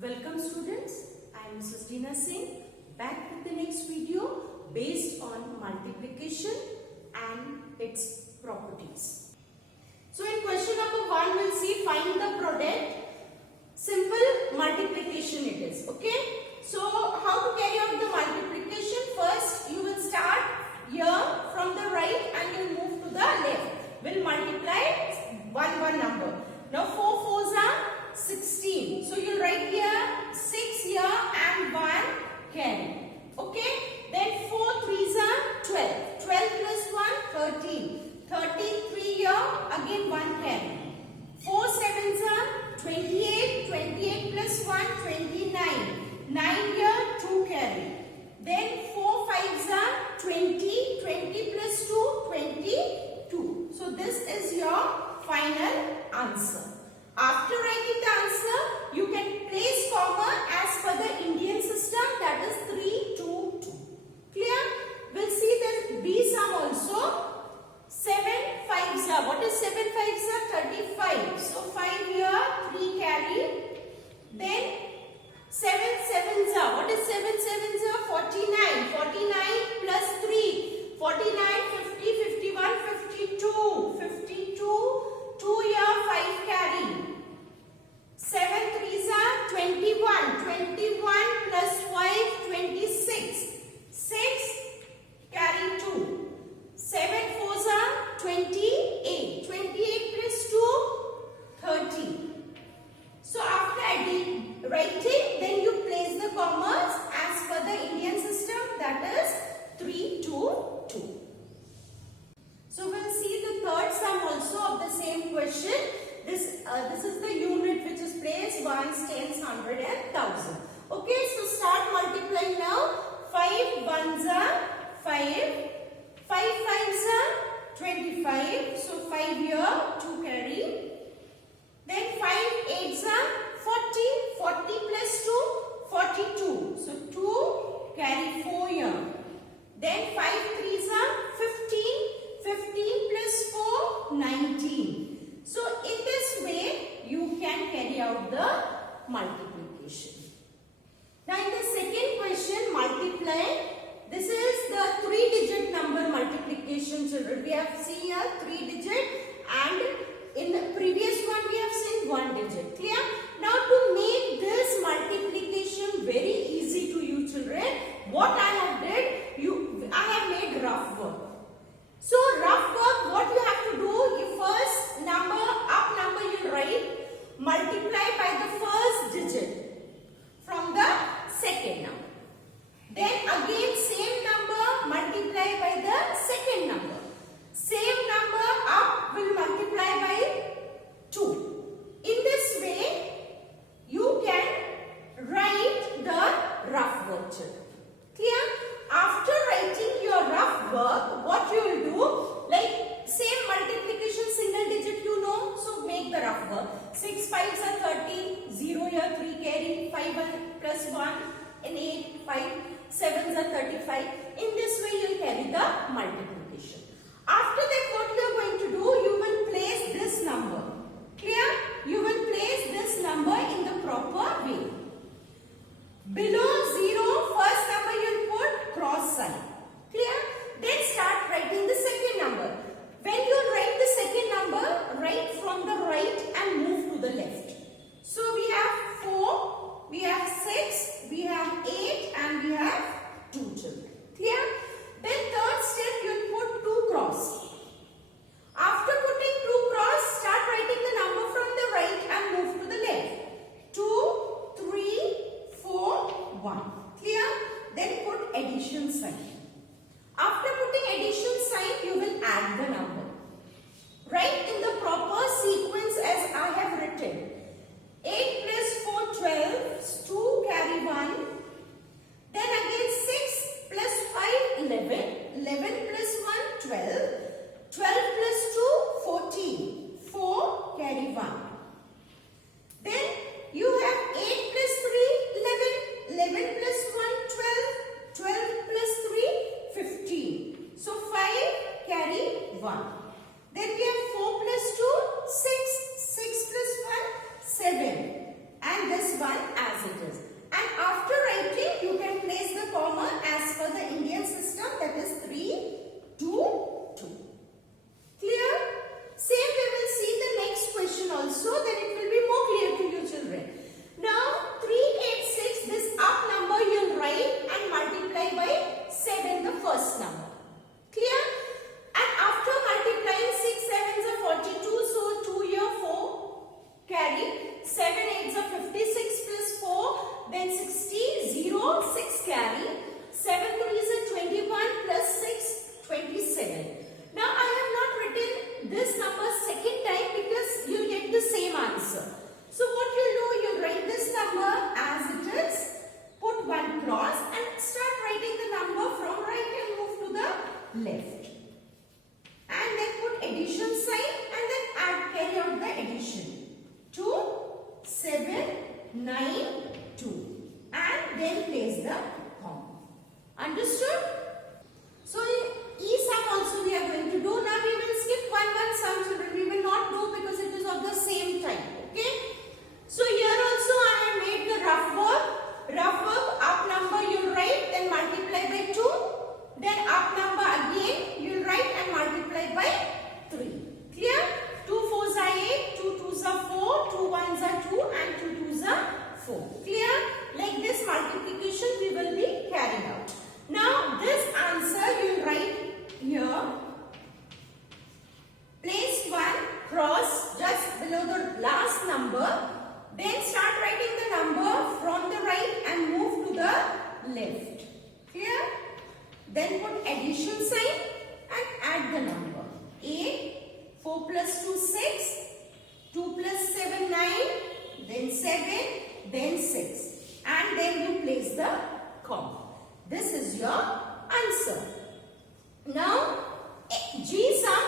Welcome students, I am Mrs. Tina Singh back with the next video based on multiplication and its properties. So in question number 1 we'll see find the product. Simple multiplication it is, okay? So how to carry out the multiplication? First you will start here from the right and you'll move to the left. We'll multiply one number. Now 4 fours are 16. So you'll write here 6 here and 1 carry. Okay? Then 4 threes are 12. 12 plus 1 13. 33 here again 1 carry. 4 sevens are 28. 28 plus 1 29. 9 here 2 carry. Then 4 fives are 20. 20 plus 2 22. So this is your final answer. After writing the answer, you can place comma as per the Indian system, that is 3 2 2. Clear? We'll see the B sum also. 7 fives are. What is 7 fives are? 35. So 5 here, 3 carry. Then 7 sevens are. What is 7 sevens are? 49. 49 plus 3. 49, 50, 51, 52. 52. 2 here, 5 carry. 7 threes are 21. 21 plus 5, 26. 6 carry 2. 7 fours are 28. 28 plus 2, 30. So after writing, then you place the commas as per the Indian system, that is 3 2 2. So we'll see the third sum also of the same question. This is the unit which is placed ones, tens, hundred and thousand. Okay, so start multiplying now. 5 ones are 5. 5 fives are 25. So 5 here, 2 carry. Then 5 eights are 40. 40 plus 2, 42. So 2 carry 4 here. Then 5 threes are 15. 15 plus 4, 19. So in this way, you can carry out the multiplication. Now in the second question, multiply. This is the 3-digit number multiplication, children. We have seen here 3-digit and in the previous one we have seen 1-digit. Clear? Now to make this multiplication very easy to you children, what I have did, I have made rough work. So rough work, what you have to do, you first number, up number you write, multiply by the first digit from the second number. Then again same number, multiply by the second number. Same number up will multiply by 2. In this way, you can write the rough work children. Clear? After writing your rough work, what you will do, like same multiplication single digit you know, so make the rough work. 6 fives are 13, 0 here 3 carry, 5 plus 1 and 8, 5, 7s are 35. In this way you will carry the multiplication. After that what you are going to do, you will place this number. Clear? You will place this number in the proper way. Below 0, first number you will put cross sign. Clear? Then start writing the second number. When you write the second number, write from the right and move to the left. So we have 4, we have 6, we have 8 and we have 2 children. Clear? Then third step you will put 2 cross. After putting 2 cross, start writing the number from the right and move to the left. 2, 3, 4, 1. Clear? Then put addition sign. After putting addition sign, you will add the number. Write in the proper sequence as I have written. 8 plus 4, 12. 2 carry 1. Then again 6 plus 5, 11. 11 plus 1, 12. 12 plus 2, 14. 4 carry 1. Then you have 8 plus 3, 11. 11 plus 1, 12. 12 plus 3, 10 60, 0, 6 carry. 7 3s are 21 plus 6, 27. Now I have not written this number second time because you get the same answer. So what you do, you write this number as it is, put one cross and start writing the number from right and move to the left. And then put addition sign and then carry out the addition. 2, 7, 9, 2. And then place the comma. Understood? So in E-sum also we are going to do. Now we will skip one sum, children. We will not do because it is of the same type. Okay? So here also I have made the rough verb. Rough verb, up number you write, then multiply by 2. Then up number again you write and multiply by 3. Clear? 2 4s are 8, 2 2s are 4, 2 1s are 2 and 2 2s are 4. Clear? Like this multiplication we will be carrying out. Now this answer you write here. Place one cross just below the last number. Then start writing the number from the right and move to the left. Clear? Then put addition sign and add the number. 8, 4 plus 2, 6, 2 plus 7, 9, then 7, then 6. And then you place the comma. This is your answer. Now, G-sum,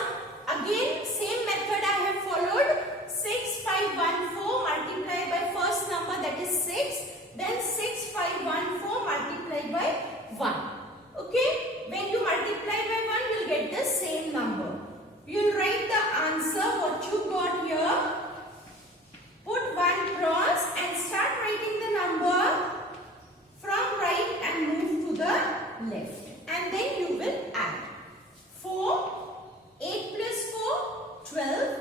again same method I have followed. 6, 5, 1, 4 multiply by first number, that is 6. Then 6, 5, 1, 4 multiply by 1. Okay? When you multiply by 1, you will get the same number. You will write the answer what you got here. Put one cross and start writing the number from right and move to the left. And then you will add. 4, 8 plus 4, 12.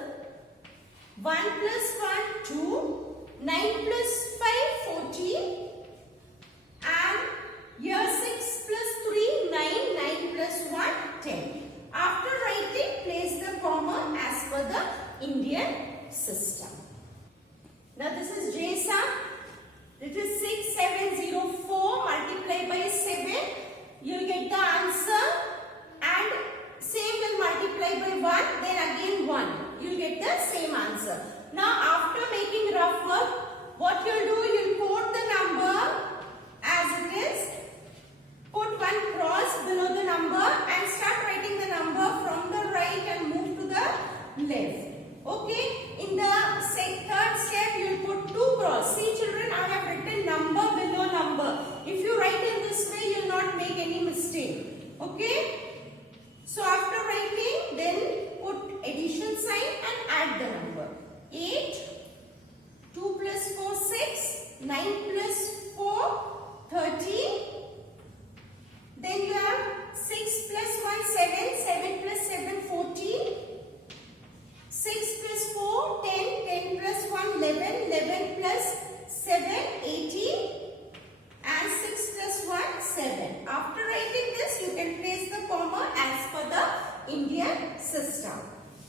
1 plus 1, 2. 9 plus 5, 14. And here 6 plus 3, 9. 9 plus 1, 10. After writing, place the comma as per the Indian system. Now this is J-sum. It is 6704 multiplied by 7. You will get the answer and same will multiply by 1, then again 1. You will get the same answer. Now after making rough work, what you will do, you will quote the number as it is. Put one cross below the number and start writing the number from the right and move to the left. Okay? In the third step, you will put 2 cross. See children, I have written number below number. If you write in this way, you will not make any mistake. Okay? So after writing, then put addition sign and add the number. 8, 2 plus 4, 6, 9 plus 4, 13. Then you have 6 plus 1, 7, 7 plus 7, 14. 6 plus 4, 10, 10 plus 1, 11, 11 plus 7, 18. And 6 plus 1, 7. After writing this, you can place the comma as per the Indian system.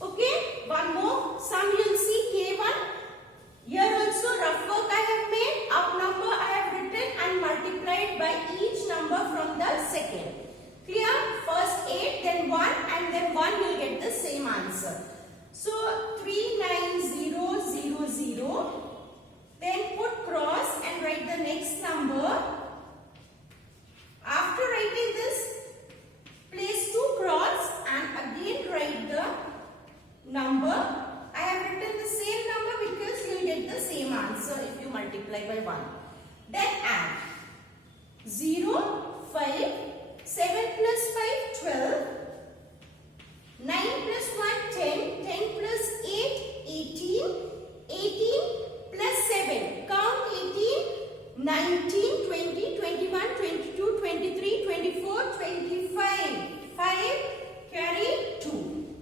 Okay? One more sum you will see, K1. Here also rough work I have made. Up number I have written and multiplied by each number from the second. Clear? First 8, then 1 and then 1 you will get the same answer. So 39000. Then put cross and write the next number. After writing this, place 2 cross and again write the number. I have written the same number because you will get the same answer if you multiply by 1. Then add 0, 5, 7 plus 5, 12. 9 plus 1, 10. 10 plus 8, 18. 18 plus 7. Count 18. 19, 20, 21, 22, 23, 24, 25. 5. Carry 2.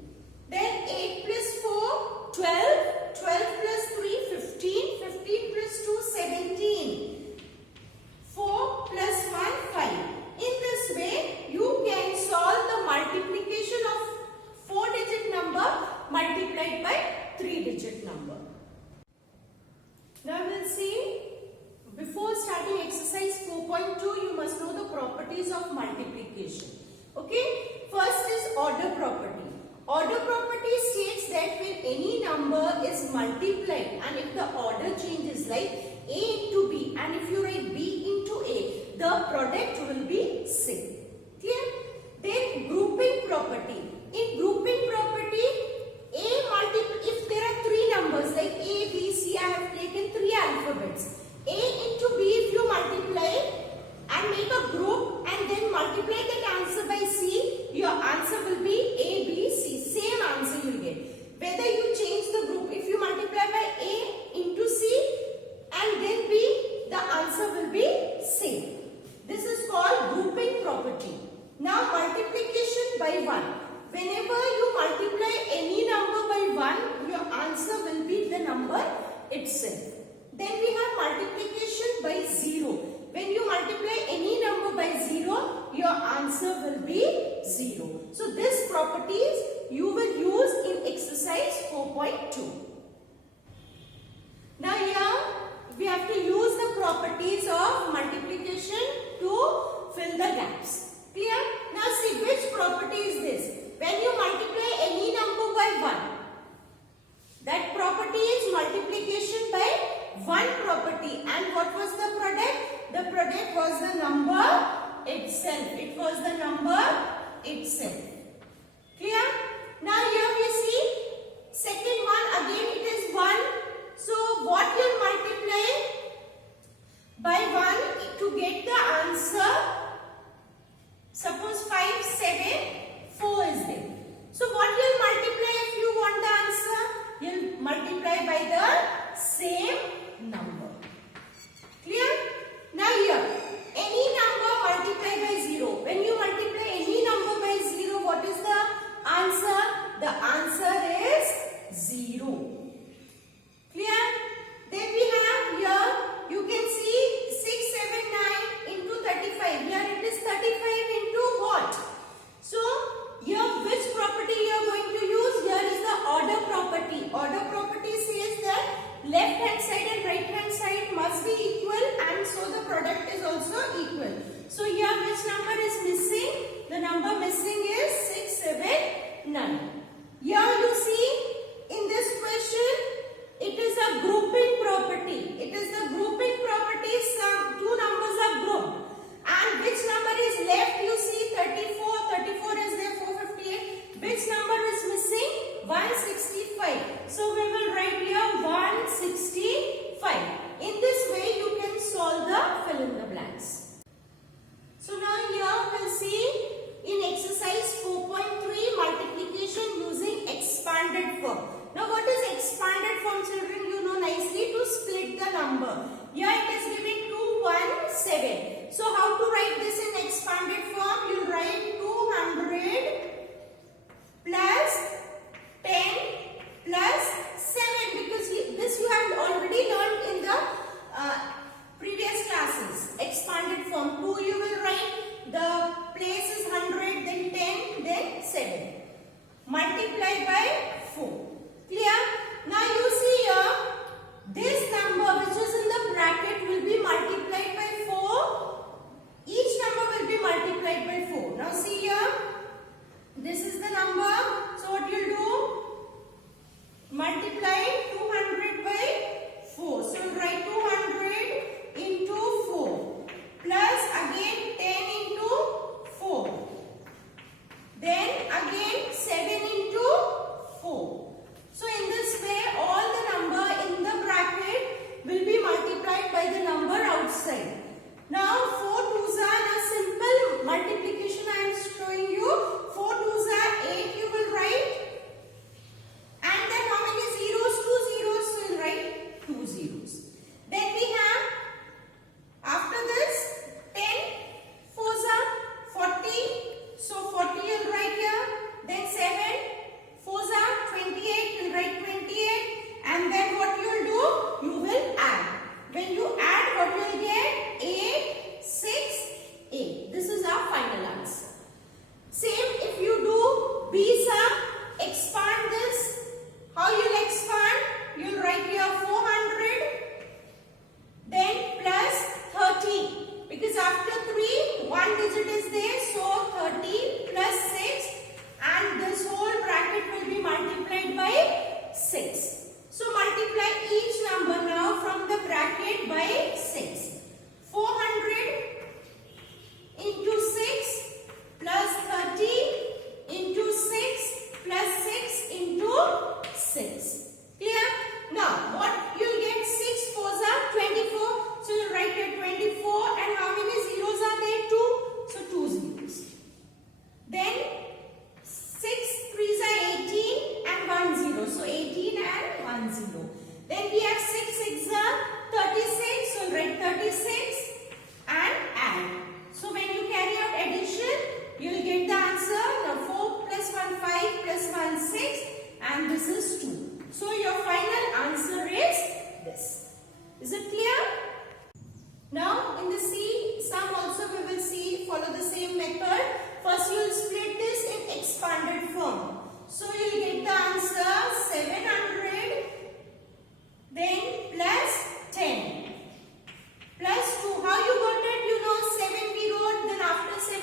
Then 8 plus 4, 12. 12 plus 3, 15. 15 plus 2, 17. 4 plus 1, 5. In this way, you can solve the multiplication of 4-digit number multiplied by 3-digit number. Now we will see, before starting exercise properties of multiplication. Okay, first is order property. Order property states that when any number is multiplied and if the order changes like A into B and if you write B into A, the product will be same. Clear? Then grouping property. In grouping property, if there are three numbers like A, B, C, I have taken three alphabets. A into B, if you multiply and make a group and then multiply that answer by C, your answer will be A, B, C. Same answer you will get. Whether you change the group, if you multiply by A into C and then B, the answer will be same. This is called grouping property. Now multiplication by 1. Whenever you multiply any number by 1, your answer will be the number itself. Then we have multiplication by 0. When you multiply any number by 0, your answer will be 0. So these properties you will use in exercise 4.2. Now here we have to use the properties of multiplication to fill the gaps. Clear? Now see which property is this? When you multiply any number by 1, that property is multiplication by 1 property. And what was the product? The product was the number itself. It was the number itself. Clear? Now here we see second one, again it is 1. So what you multiply by 1 to get the answer? Suppose 5, 7, 4 is there. So what you'll multiply if you want the answer? You'll multiply by the same number. Clear? Now here, any number multiply by 0. When you multiply any number by 0, what is the answer? The answer is 0. Clear? Then we have here, you can see 6, 7, 9 into 35. first you will split this in expanded form. So you will get the answer 700 then plus 10 plus 2. How you got it? You know 7 we wrote, then after 7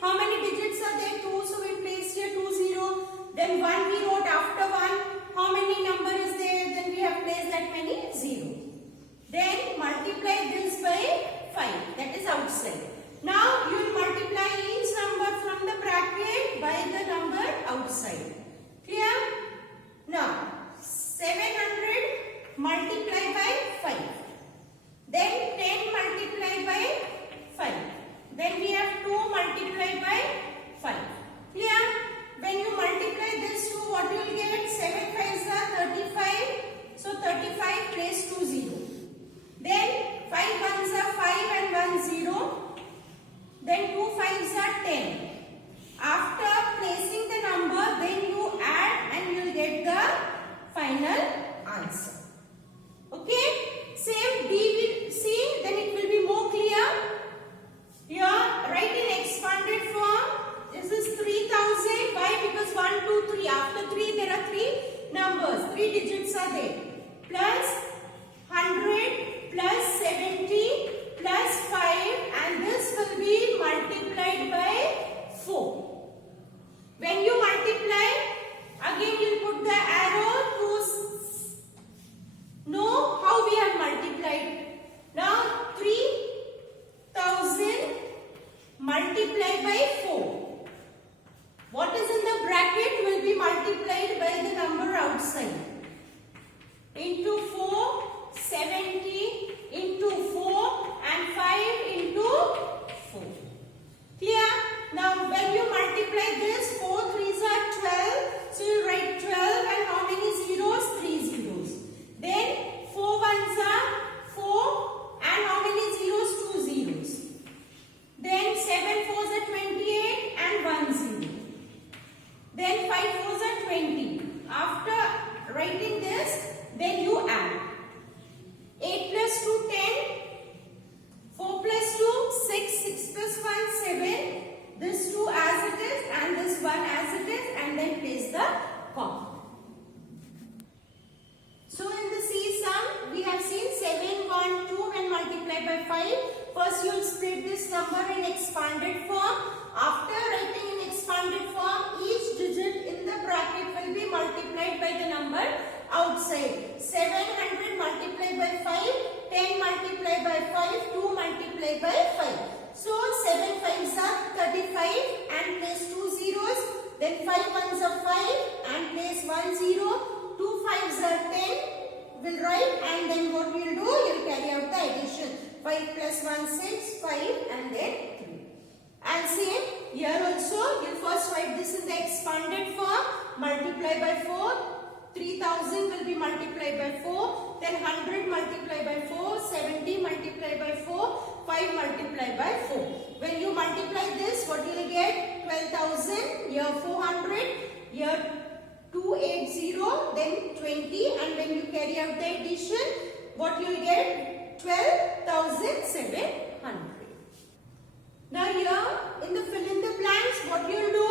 how many digits are there? 2, so we placed here 2 0. Then 1 we wrote after 1. How many number is there? Then we have placed that many 0. Then multiply this by 5, that is outside. Now you will multiply each number from the bracket by the number outside. Clear? Now 700 multiply by 5. Then 10 multiply by 5. Then we have 2 multiply by 5. Clear? When you multiply this 2, what you will get? 7 5s are 35. So 35 place 2 0. Then 5 1s are 5 and 1 0. Then 2 5s are 10. After placing the number, then you add and you will get the final answer. Okay? Same D will see, then it will be more clear. Here, write in expanded form. This is 3000. Why? Because 1, 2, 3. After 3, there are 3 numbers. 3 digits are there. Plus 100 plus 70 plus 5, and this will be multiplied by 4. When you multiply, again you will put the arrow to know how we have multiplied. Now 3000 multiplied by 4. What is in the bracket will be multiplied by the number outside. Into 4, 70 into 4 and 5 into 4. Clear? Now when you multiply this, 4 3s are 12. So you write 12 and how many zeros? 3 zeros. Then 4 1s are 4 and how many zeros? 2 zeros. Then 7 4s are 28 and 1 0. Then 5 4s are 20. After writing this, then you add. 8 plus 2 10. 4 plus 2 6. 6 plus 1 7. This 2 as it is and this 1 as it is, and then place the comma. So in the C sum, we have seen 7 1 2 when multiplied by 5. First you will split this number in expanded form. After writing in expanded form, each digit in the bracket will be multiplied by the number outside. 700 multiplied by 5, 10 multiplied by 5, 2 multiplied by 5. So 7 5s are 35 and place 2 zeros. Then 5 1s are 5 and place 1 0. 2 5s are 10. We'll write, and then what we'll do, you'll carry out the addition. 5 plus 1 6, 5 and then 3. And same here also, you'll first write this in the expanded form. Multiply by 4. 3000 will be multiplied by 4. Then 100 multiplied by 4. 70 multiplied by 4. 5 multiplied by 4. When you multiply this, what you will get? 12,000. Here 400. Here 280. Then 20. And when you carry out the addition, what you will get? 12,700. Now here in the fill in the blanks, what you will do?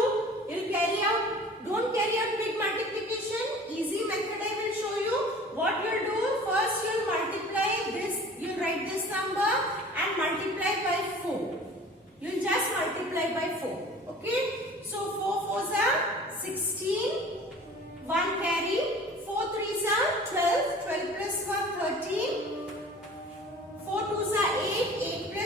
You will carry out. Don't carry out big multiplication. Easy method I will show you. What you will do? First you will multiply this. You will write this number and multiply by 4. You will just multiply by 4. Okay. So 4 4s are 16. 1 carry. 4 3s are 12. 12 plus 1 13. 4 2s are 8. 8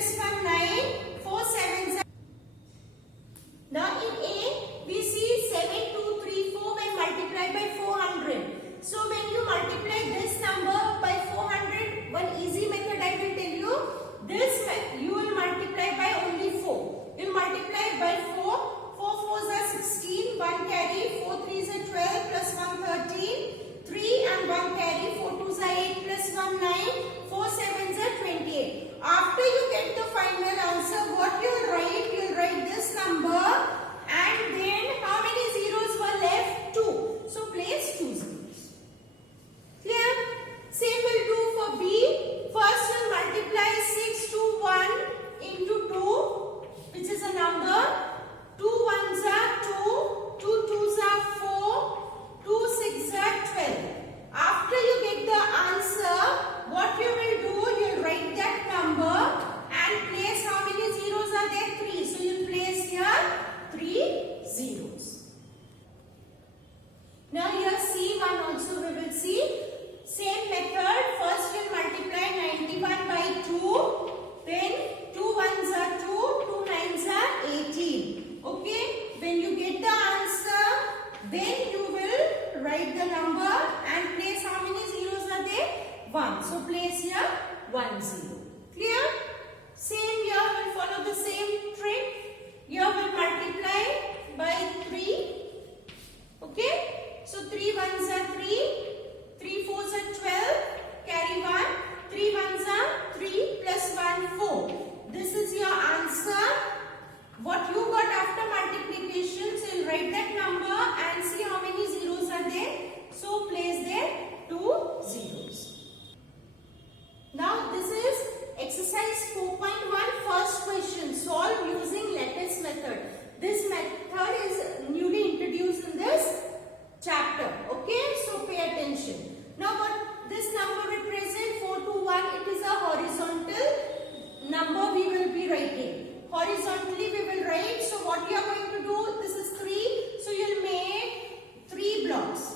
we will be writing. Horizontally we will write. So what you are going to do, this is 3. So you will make 3 blocks.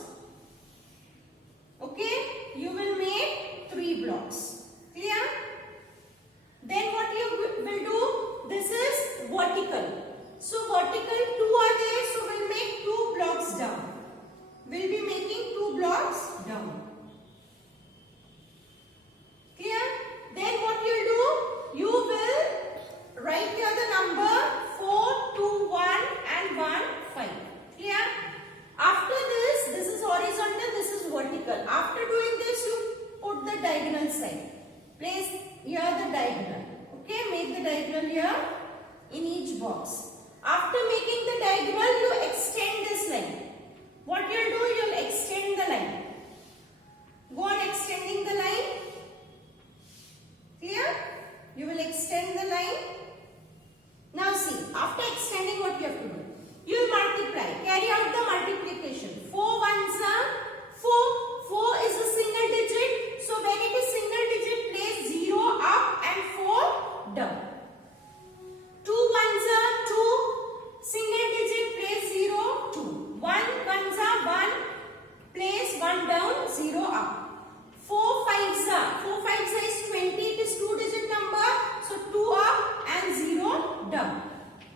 Okay, you will make 3 blocks. Clear? Then what you will do, this is vertical. So vertical 2 are there, so we'll make 2 blocks down. We'll be making 2 blocks down. Clear? Then what you'll do, you will write here the number 4, 2, 1 and 1, 5. Clear? After this is horizontal, this is vertical. After doing this, you put the diagonal side. Place here the diagonal. Okay, make the diagonal here in each box. After making the diagonal, you extend this line. What you'll do, you'll extend the line. Go on extending the line. Clear? You will extend the line. Now see, after extending, what you have to do? You will multiply. Carry out the multiplication. 4 ones are 4. 4 is a single digit. So when it is single digit, place 0 up and 4 down. 2 ones are 2. Single digit, place 0, 2. 1 ones are 1. Place 1 down, 0 up. 4 fives is 20. It is 2 digit number. So 2 up and 0 down.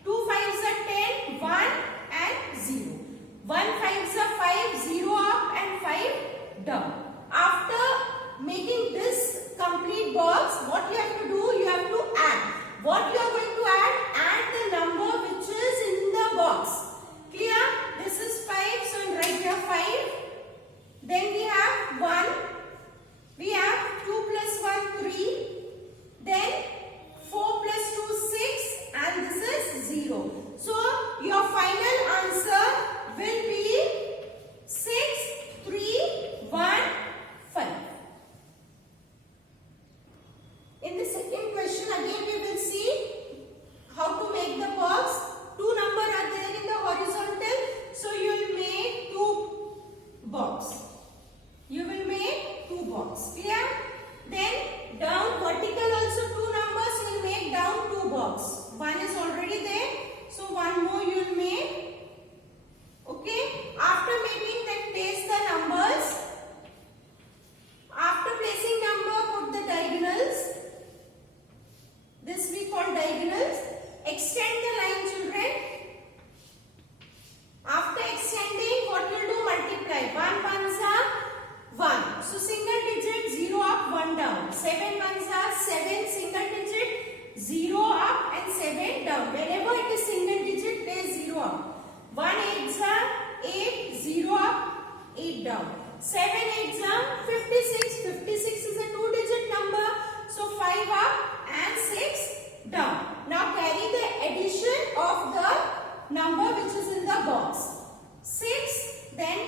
2 fives are 10. 1 and 0. 1 fives are 5. 0 up and 5 down. After making this complete box, what you have to do, you have to add. What you are going to add? Add the number which is in the box. Clear? This is 5, so I'll write here 5. Then we have 1. We have 2 plus 1, 3. Then 4 plus 2, 6. And this is 0. So your final answer will be 6, 3, 1, 5. In the second question, again we will see how to make the box. 2 numbers are there in the horizontal, so you will make 2 box. You will make 2 box. Clear? Then down vertical also 2 numbers, you will make down 2 box. 1 is already there, so 1 more you will make. Okay? After making that, place the numbers. After placing number, put the diagonals. This we call diagonals. Extend the line, children. After extending, what will do? Multiply. 1 ones are 1. So single digit, 0 up, 1 down. 7 ones are 7. Single digit, 0 up and 7 down. Whenever it is single digit, place 0 up. 1 eights are 8. 0 up, 8 down. 7 eights are 56. 56 is a 2 digit number. So 5 up and 6 down. Now carry the addition of the number which is in the box. 6, then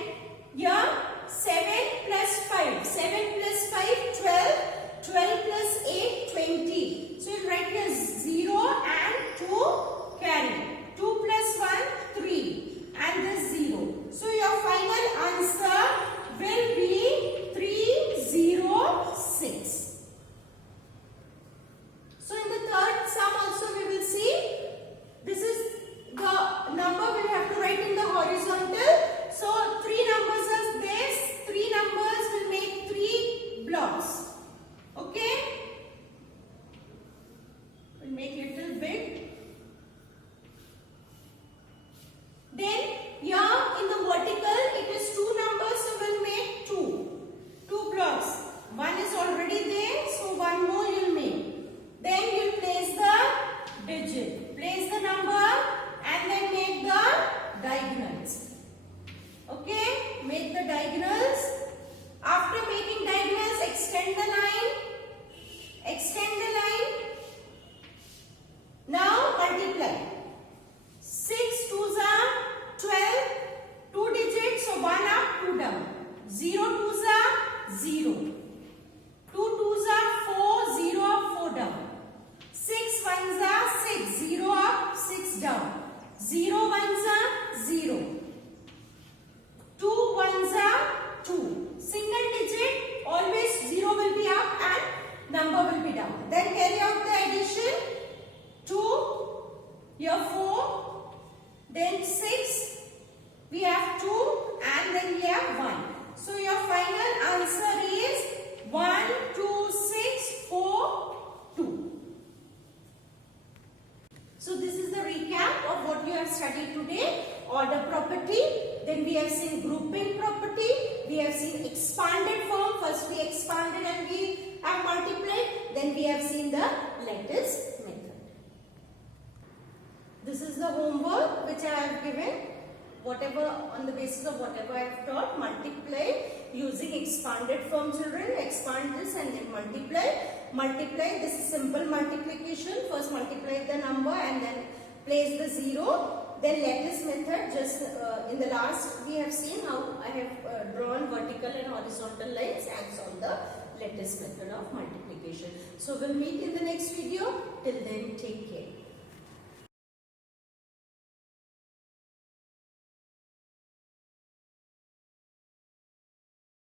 here 7 plus 5. 7 plus 5, 12. 12 plus 8, 20. So you write here 0 and 2 carry. 2 plus 1, 3. And this 0. So your final answer will be 306. So in the third sum also we will see, this is the number we have to write in the horizontal. So 3 numbers are there. 3 numbers will make 3 blocks. Okay? We'll make little big. Then here in the vertical it is 2 numbers, so we'll make 2 blocks. 1 is already there, so 1 more you'll make. Then you'll place the digit, place the number and then make the diagonals. Okay, make the diagonals. After making diagonals, extend the line. Extend the line. Now multiply. 6 2s are 12. 2 digits, so 1 up, 2 down. 0 2s are 0. 2 2s are 4, 0 up, 4 down. 6 ones are 6, 0 up, 6 down. 0 ones are 0. 2 ones are 2. Single digit, always 0 will be up and number will be down. Then carry out the addition. then 6, we have 2 and then we have 1. So your final answer is 1, 2, 6, 4, 2. So this is the recap of what you have studied today. Order property, then we have seen grouping property, we have seen expanded form. First we expanded and we have multiplied, then we have seen the lattice method. This is the homework which I have given. Whatever, on the basis of whatever I have taught, multiply using expanded form, children. Expand this and then multiply. Multiply, this is simple multiplication. First multiply the number and then place the 0. Then lattice method, just in the last we have seen how I have drawn vertical and horizontal lines and solved the lattice method of multiplication. So we'll meet in the next video. Till then.